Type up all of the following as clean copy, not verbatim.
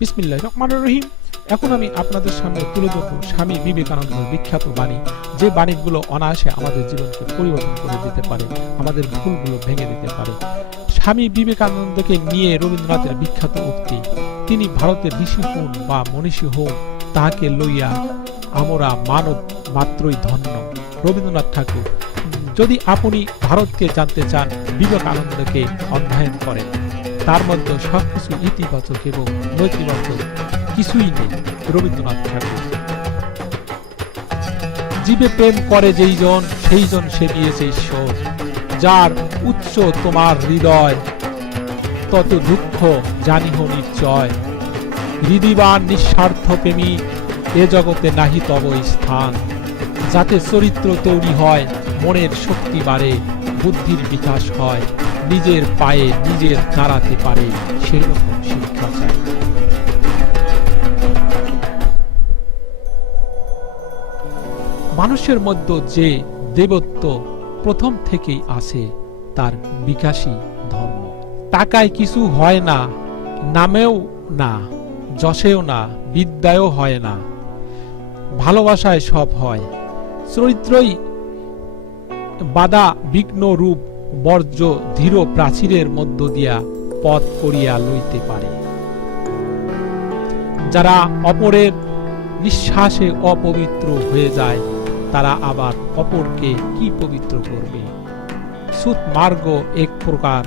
বিসমিল্লাহির রহমানির রহিম। এখন আমি আপনাদের সামনে তুলে ধরব স্বামী বিবেকানন্দের বিখ্যাত বাণী, যে বাণীগুলো অনায়াসে আমাদের জীবনকে পরিবর্তন করে দিতে পারে, আমাদের ভুলগুলো ভেঙে দিতে পারে। স্বামী বিবেকানন্দকে নিয়ে রবীন্দ্রনাথের বিখ্যাত উক্তি, তিনি ভারতের ঋষি হন বা মনীষী হন, তাহাকে লইয়া আমরা মানব মাত্রই ধন্য। রবীন্দ্রনাথ ঠাকুর। যদি আপনি ভারতকে জানতে চান, বিবেকানন্দকে অধ্যয়ন করেন। তার মধ্যে সবকিছু ইতিবাচক এবং নৈতিবাচক কিছুই নেই। রবীন্দ্রনাথ ঠাকুর। জীবে প্রেম করে যেইজন, সেইজন সে দিয়েছে ঈশ্বর। যার উচ্চ তোমার হৃদয়, তত দুঃখ জানিহ নিশ্চয়। হৃদিবান নিঃস্বার্থ প্রেমী, এ জগতে নাহি তব স্থান। যাতে চরিত্র তৈরি হয়, মনের শক্তি বাড়ে, বুদ্ধির বিকাশ হয়, নিজের পায়ে নিজের দাঁড়াতে পারে, সেরকম শিক্ষা চাই। মানুষের মধ্যে যে দেবত্ব প্রথম থেকেই আছে, তার বিকাশই ধর্ম। টাকায় কিছু হয় না, নামেও না, যশেও না, বিদ্যায়ও হয় না, ভালোবাসায় সব হয়। চরিত্রই বাধা বিঘ্ন রূপ বর্জ্য ধীর প্রাচীরের মধ্য দিয়া পথ করিয়া লইতে পারে। যারা অপরের নিঃশ্বাসে অপবিত্র হয়ে যায়, তারা আবার অপরকে কি পবিত্র করবে? সুত মার্গ এক প্রকার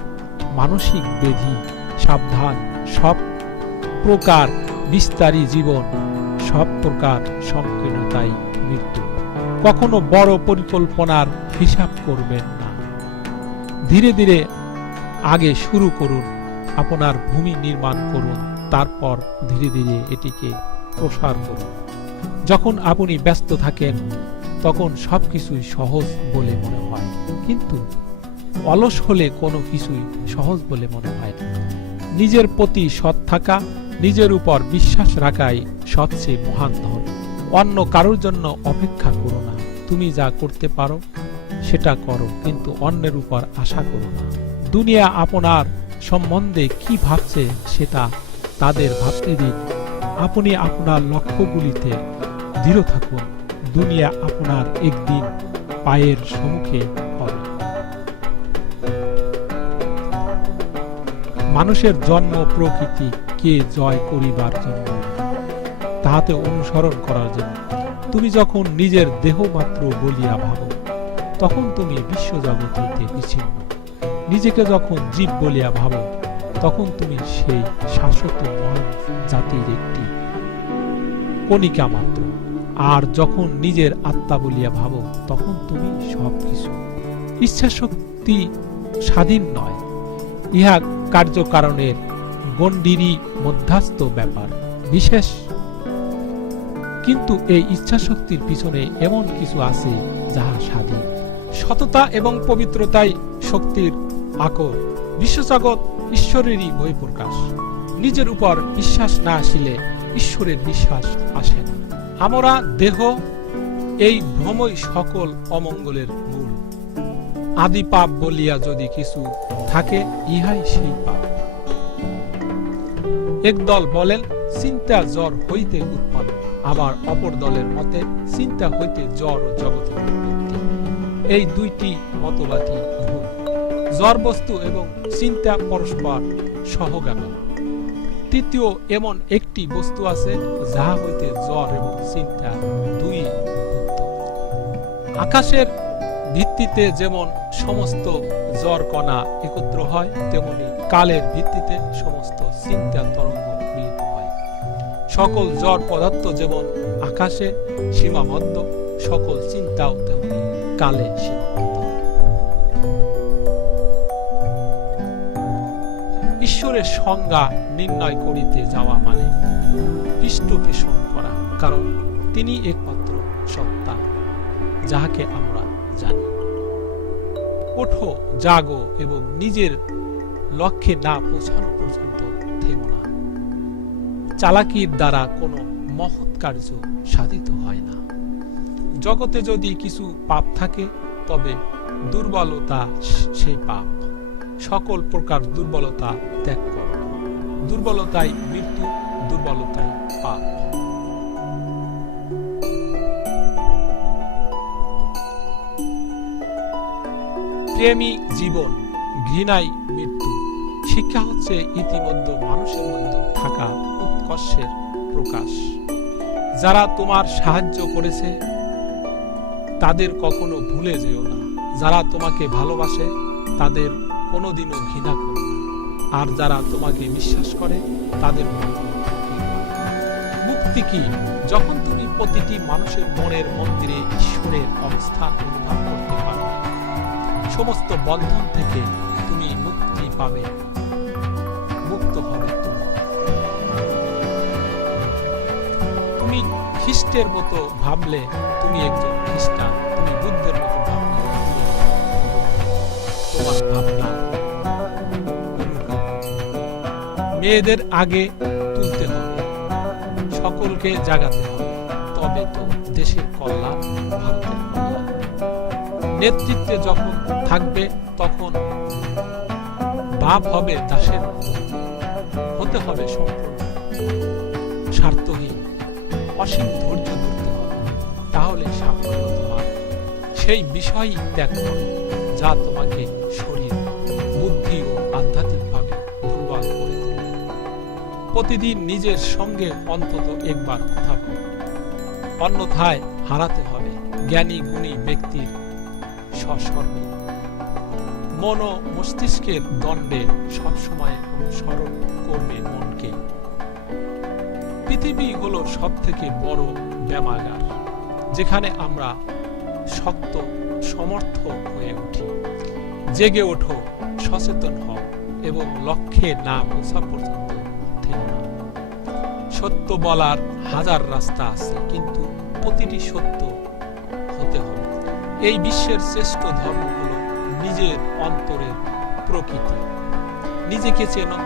মানসিক ব্যাধি। সাবধান, সব প্রকার বিস্তারী জীবন, সব প্রকার সংকীর্ণতাই মৃত্যু। কখনো বড় পরিকল্পনার হিসাব করবেন না। ধীরে ধীরে আগে শুরু করুন, আপনার ভূমি নির্মাণ করুন, তারপর ধীরে ধীরে এটিকে প্রসার করুন। যখন আপনি ব্যস্ত থাকেন, তখন সবকিছুই সহজ বলে মনে হয়, কিন্তু অলস হলে কোনো কিছুই সহজ বলে মনে হয় না। নিজের প্রতি সৎ থাকা, নিজের উপর বিশ্বাস রাখাই সবচেয়ে মহান ধন। অন্য কারোর জন্য অপেক্ষা করো না। তুমি যা করতে পারো সেটা করো, কিন্তু অন্যের উপর আশা করো না। দুনিয়া আপনার সম্বন্ধে কি ভাবছে সেটা তাদের ভাবতে দিন। আপনি আপনার লক্ষ্যগুলিতে দৃঢ় থাকুন। দুনিয়া আপনার একদিন পায়ের সম্মুখে হবে। মানুষের জন্ম প্রকৃতি কে জয় করিবার জন্য, তাহাতে অনুসরণ করার জন্য। তুমি যখন নিজের দেহ মাত্র বলিয়া ভাবো, তখন তুমি বিশ্বজগৎ হইতে বিচ্ছিন্ন। নিজেকে যখন জীব বলিয়া ভাবো, তখন তুমি সেই শাশ্বত মহান জাতির একটি কণিকা মাত্র। আর যখন নিজের আত্মা বলিয়া ভাবো, তখন তুমি সবকিছু। ইচ্ছা শক্তি স্বাধীন নয়, ইহা কার্যকারণের গণ্ডিরই মধ্যস্থ ব্যাপার বিশেষ। কিন্তু এই ইচ্ছা শক্তির পিছনে এমন কিছু আছে যাহা স্বাধীন। সততা এবং পবিত্রতাই শক্তির আকর। বিশ্বজগৎ ঈশ্বরেরই বহিঃপ্রকাশ। নিজের উপর বিশ্বাস না আসিলে ঈশ্বরের বিশ্বাস আসে না। আমরা দেহ, এই ভ্রমই সকল অমঙ্গলের মূল। আদি পাপ বলিয়া যদি কিছু থাকে, ইহাই সেই পাপ। একদল বলেন চিন্তা জ্বর হইতে উৎপন্ন, আবার অপর দলের মতে চিন্তা হইতে জ্বর ও জগতের উৎপত্তি। এই দুইটি মতবাদই ভুল। জ্বর বস্তু এবং চিন্তা পরস্পর সহগামী। তৃতীয় এমন একটি বস্তু আছে, যাহা হইতে জ্বর এবং চিন্তা দুই উদ্ভূত। আকাশের ভিত্তিতে যেমন সমস্ত জ্বর কণা একত্র হয়, তেমনি কালের ভিত্তিতে সমস্ত চিন্তা তরঙ্গ মিলিত হয়। সকল জ্বর পদার্থ যেমন আকাশে সীমাবদ্ধ, সকল চিন্তাও তেমনি কালে সীমাবদ্ধ। ঈশ্বরের সংজ্ঞা নির্ণয় করিতে যাওয়া মানে পৃষ্ঠপোষণ করা, কারণ তিনি একমাত্র সত্তা, যাহাকে আমরা জানি। ওঠো, জাগো এবং নিজের লক্ষ্যে না পৌঁছানো পর্যন্ত থেমো না। চালাকির দ্বারা কোনো মহৎ কার্য সাধিত হয় না। জগতে যদি কিছু পাপ থাকে, তবে দুর্বলতা সেই পাপ। সকল প্রকার দুর্বলতা ত্যাগ করো। দুর্বলতাই মৃত্যু, দুর্বলতাই পাপ। প্রেমই জীবন, ঘৃণাই মৃত্যু। শিক্ষা হচ্ছে ইতিমধ্যে মানুষের মধ্যে থাকা উৎকর্ষের প্রকাশ। যারা তোমার সাহায্য করেছে তাদের কখনো ভুলে যেও না। যারা তোমাকে ভালোবাসে তাদের কোনোদিনও ঘৃণা করো না। আর যারা তোমাকে বিশ্বাস করে তাদের মুক্তি কি? যখন তুমি প্রতিটি মানুষের মনের মন্দিরে ঈশ্বরের অবস্থান অনুভব করতে পারবে, সমস্ত বন্ধন থেকে তুমি মুক্তি পাবে, মুক্ত হবে। তুমি খ্রিস্টের মতো ভাবলে তুমি একজন খ্রিস্টান, তুমি বুদ্ধের মতো ভাবলে তোমার ভাবনা। মেয়েদের আগে তুলতে হবে, সকলকে জাগাতে হবে, তবে তো দেশের কল্যাণ, ভারতের কল্যাণ। নেতৃত্বে যখন থাকবে তখন ভাব হবে দাসের মতো, হতে হবে সম্পূর্ণ স্বার্থহীন, অসীম ধৈর্য ধরতে হবে, তাহলে সাফল্য তোমার। সেই বিষয়ই ত্যাগ করো যা তোমাকে শরীর, বুদ্ধি ও আধ্যাত্মিকভাবে দুর্বল করে তোলে। প্রতিদিন নিজের সঙ্গে অন্তত একবার কথা বলো, অন্যথায় হারাতে হবে জ্ঞানী গুণী ব্যক্তির সস্মরণ। মন ও মস্তিষ্কের দণ্ডে সবসময় অনুসরণ করবে মনকে। পৃথিবী হলো সব থেকে বড় ব্যায়ামাগার, যেখানে আমরা শক্ত সমর্থ হয়ে উঠি। জেগে ওঠো, সচেতন হও এবং লক্ষ্যে না পৌঁছা পর্যন্ত থেমো না। সত্য বলার হাজার রাস্তা আছে, কিন্তু প্রতিটি সত্য হতে হবে। এই বিশ্বের শ্রেষ্ঠ ধর্ম হলো নিজের অন্তরের প্রকৃতি। নিজেকে চেনো,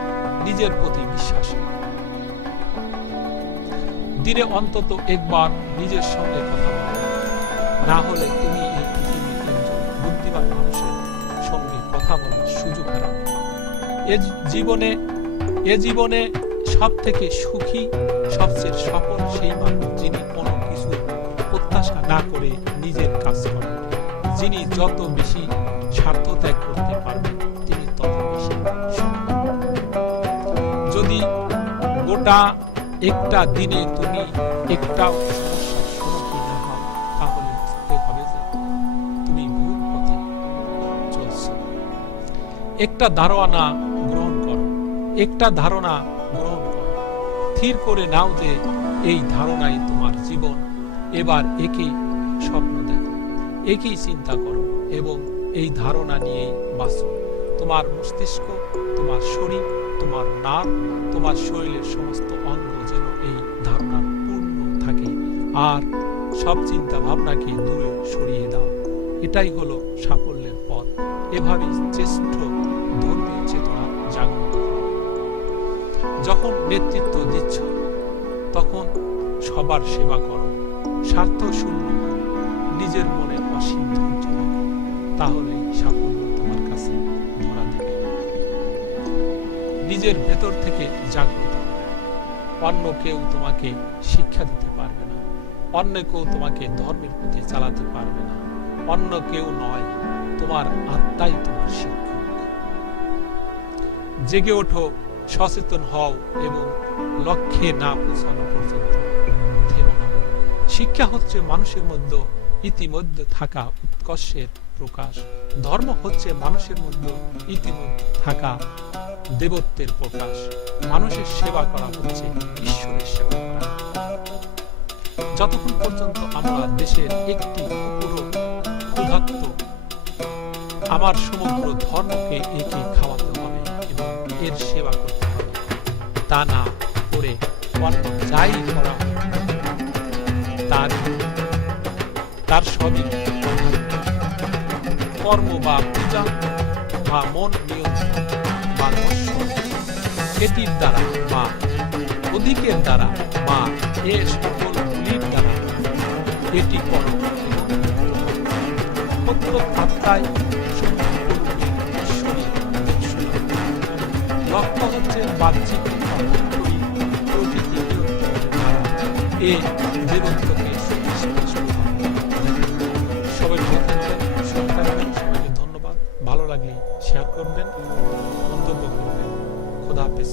নিজের প্রতি বিশ্বাসী। দিনে অন্তত একবার নিজের সঙ্গে কথা বলো, না হলে তুমি এই পৃথিবীর একজন বুদ্ধিমান মানুষের সঙ্গে কথা বলার সুযোগ হারাবে। এ জীবনে সব থেকে সুখী, সবচেয়ে সফল সেই মানুষ যিনি কোনো কিছু প্রত্যাশা না করে নিজের কাজ করেন। যিনি যত বেশি স্বার্থ ত্যাগ করতে পারবেন তিনি তত বেশি সফল। যদি গোটা একটা দিনে তুমি একটাও সমস্যার সম্মুখীন না হও, তাহলে বুঝতে হবে যে তুমি ভুল পথে চলছো। একটা ধারণা গ্রহণ করো, একটা ধারণা গ্রহণ করো। স্থির করে নাও যে এই ধারণাই তোমার জীবন। এবার একই স্বপ্ন দেখো, একই চিন্তা করো এবং এই ধারণা নিয়েই বাঁচো। তোমার মস্তিষ্ক, তোমার শরীর, তোমার নার্ভ, তোমার শরীরের সমস্ত অঙ্গ যেন এই ধারণার পূর্ণ থাকে। আর সব চিন্তা ভাবনাকে দূরে সরিয়ে দাও। এটাই হলো সাফল্যের পথ। এভাবেই শ্রেষ্ঠ ধর্মীয় চেতনা জাগ্রত হয়। যখন নেতৃত্ব দিচ্ছ তখন সবার সেবা করো, স্বার্থ শূন্য করো, নিজের মনে অসীম ধৈর্য রাখো, তাহলেই সাফল্য তোমার কাছে ধরা দেবে। নিজের ভেতর থেকে জাগ্রত হও। অন্য কেউ তোমাকে শিক্ষা দিতে পারবে না, অন্য কেউ তোমাকে ধর্মের পথে চালাতে পারবে না। অন্য কেউ নয়, তোমার আত্মাই তোমার শিক্ষক। জেগে ওঠো, সচেতন হও এবং লক্ষ্যে না পৌঁছানো পর্যন্ত থেমো না। শিক্ষা হচ্ছে মানুষের মধ্যে ইতিমধ্যে থাকা উৎকর্ষের প্রকাশ। ধর্ম হচ্ছে মানুষের মধ্যে ইতিমধ্যে থাকা দেবত্বের প্রকাশ। মানুষের সেবা করা হচ্ছে ঈশ্বরের সেবা করা। যতক্ষণ পর্যন্ত আমরা দেশের একটি পুরো ক্ষুধার্ত, আমার সমগ্র ধর্মকে একে খাওয়াতে হবে এবং এর সেবা করতে হবে। তা না করে অন্য যাই করা তার সবই কর্ম বা পূজা বা মন নিয়ন্ত্রণ বা দর্শন, এটির দ্বারা বা অধিকের দ্বারা বা এ সকল গুলির দ্বারা এটি করো। প্রত্যেক আত্মায় লক্ষ্য হচ্ছে বাহ্যিক প্রকৃতি এই দেবত্বকে শক্তিশালী সবাই ভালো থাকবেন, সুস্থ থাকবেন। সবাইকে ধন্যবাদ। ভালো লাগলে শেয়ার করবেন, মন্তব্য করবেন। খোদা হাফেজ।